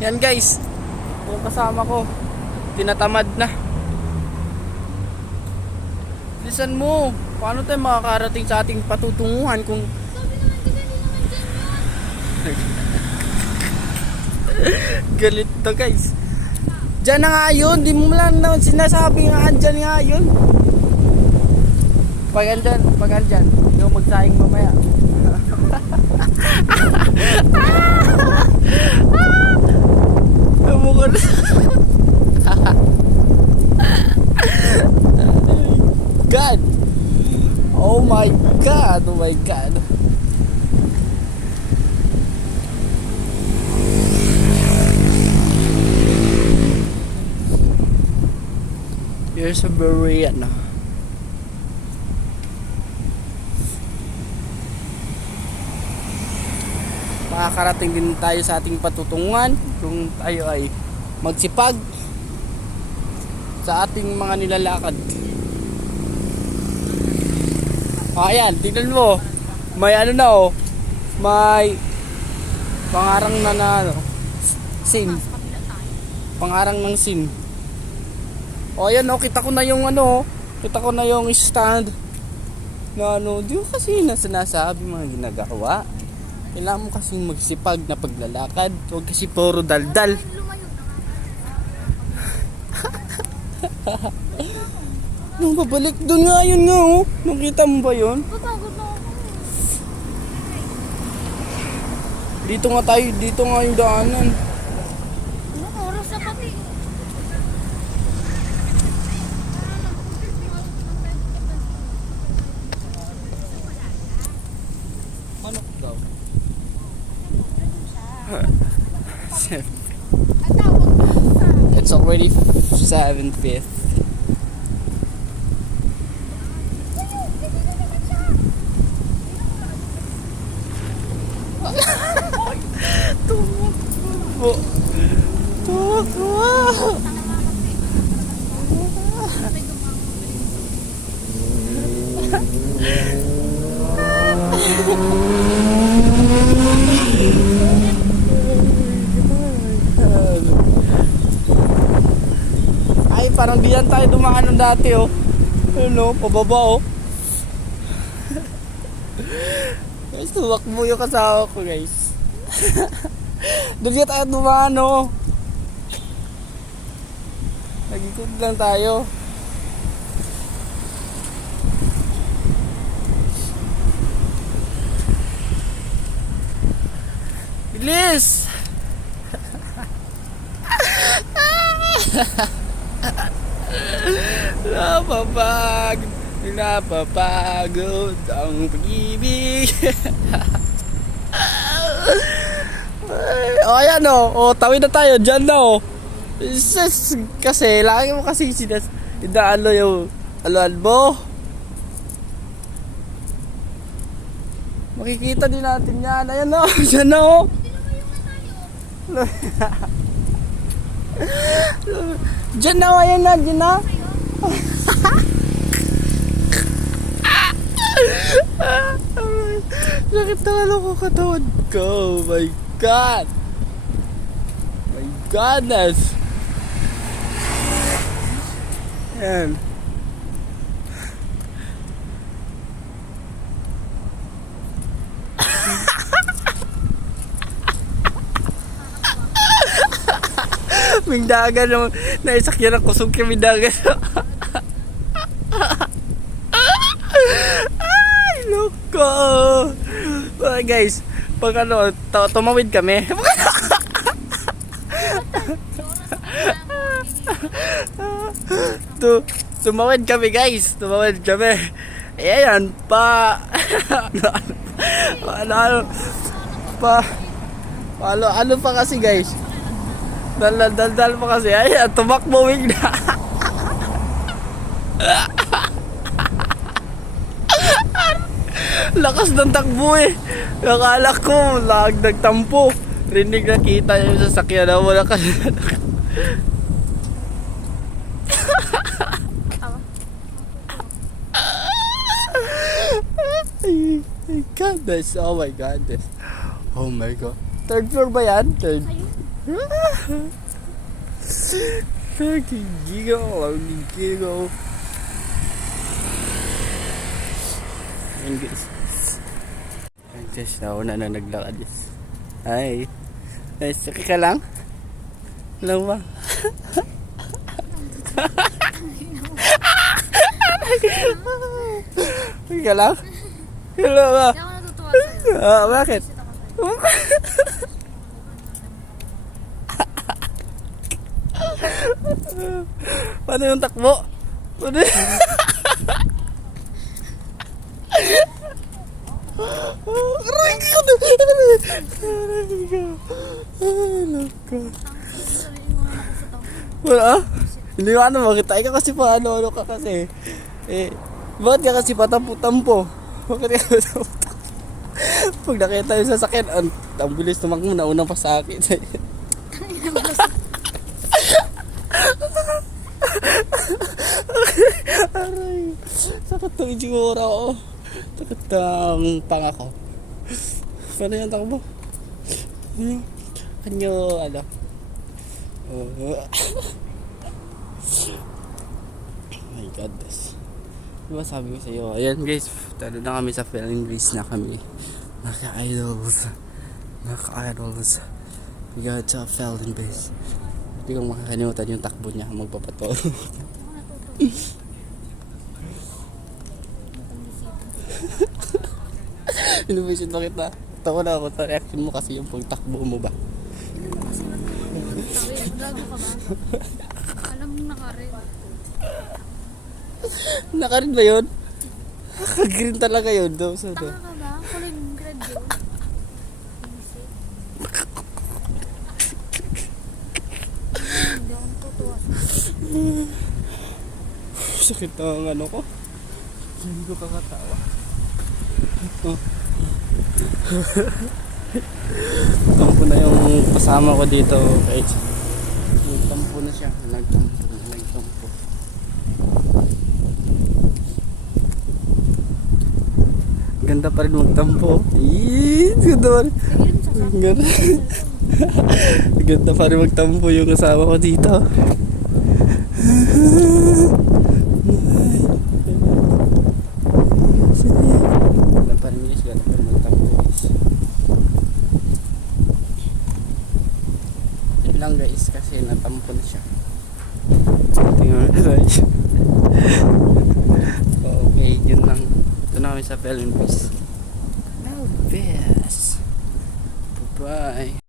Yan guys, yung kasama ko tinatamad na. Lisan mo, paano tayo makakarating sa ating patutunguhan kung galit to guys. Diyan na nga yun, di mo lang naman sinasabi nga andyan nga yun. Pag andyan, yung magsayang mamaya. Mukha na. God. Oh my God. Oh my God. Here's a very makakarating din tayo sa ating patutunguhan kung tayo ay magsipag sa ating mga nilalakad. Ayan, tingnan mo. May ano na oh. May pangarang na ano. Sin. Pangarang ng sin. O ayan oh, kita ko na yung ano. Kita ko na yung stand. Na ano, di ko kasi sinasabi mga ginagawa. Kailangan mo kasi magsipag na paglalakad. Huwag kasi puro daldal. Nung babalik doon nga yun nga oh. Nakita mo ba yun? Dito nga tayo, dito nga yung daanan. Oras na pati. Manok daw. It's already 7:05. Tumakbo. Tumakbo. Ay, parang diyan tayo dumaan ng dati oh. Ano, pababa oh. Guys, tumakbo yung kasama ko guys. Doon nga tayo dumaan oh. Nag-ikot lang tayo. Bilis! Napapagod ang pag-ibig. O ayan o, tawid na tayo dyan na o. Kasi lagi mo kasi inaano yung aluan mo. Makikita din natin yan. Ayan o, dyan na o. Dyan na o, ayan na, dyan na. Sakit na ano ko katawan ko. Oh my God. My goodness. Ayan. Mingdagan naman. Naisakyan ang kusog kay Mingdagan. Ay, loko. Okay, guys, pag ano, tumawid kami. Tumawid kami guys. Tumawid kami. Ayan, ano pa kasi guys. Dal pa kasi. Ayan, tumakbo bigla. Lakas ng takbo eh. Akala ko nagtampo. Rinig na kita yung sasakyan na wala ka. My goodness. Oh my goodness. Oh my God. Third floor ba yan? Third. Nagigigaw. Ayun guys. Ayun guys, nauna na naglakad guys. Ay. Ay, sakit ka lang? Alam ba? Sakit ka lang? Alam ba? Hindi ako natutuwa sa'yo. Bakit? Paano yung takbo? Paano yung... Aray ko! Aray ko! Sabihin mo naman ako sa tao. Wala? Hindi ko ano, makita ka kasi paano ka kasi. Bakit ka kasi patampo-tampo? Bakit ka patampo-tampo? Pag nakita yung sasakyan, ang bilis tumakbo na unang pa sa akin. Aray, sakit ang itsura ko. Sakit ang panga ko. Paano yung takbo? Kanyo, ano? My goodness. Diba sabi ko sa iyo, ayan guys, talo na kami sa feeling race na kami. Naka-idols. We got to feeling base. Hindi ko makakalimutan yung takbo niya magpapatol. Inubisin na kita. Tawa na ako sa reaction mo kasi yung pagtakbo mo ba? Kasi tawid, gago ka ba? Alam mo nakarin. Nakarin ba yun? Naka-green talaga yun. Daw, so, Tanga ka ba? Kulay mong grad yun. Hindi ako natutuwa sa'yo. sakit ang ano ko. Hindi ko kakatawa. Tampo na yung kasama ko dito guys. Nagtampo na siya. Nagtampo. Ganda pa rin magtampo. Ganda pa rin. Ganda. Ganda pa rin magtampo yung kasama ko dito. Ganda pa rin guys. Ganda pa rin magtampo guys. Yun lang guys kasi natampo na siya. Tingnan mo guys. Okay, yun lang. Ito na kami sa Pelin Beach. No best. Bye-bye.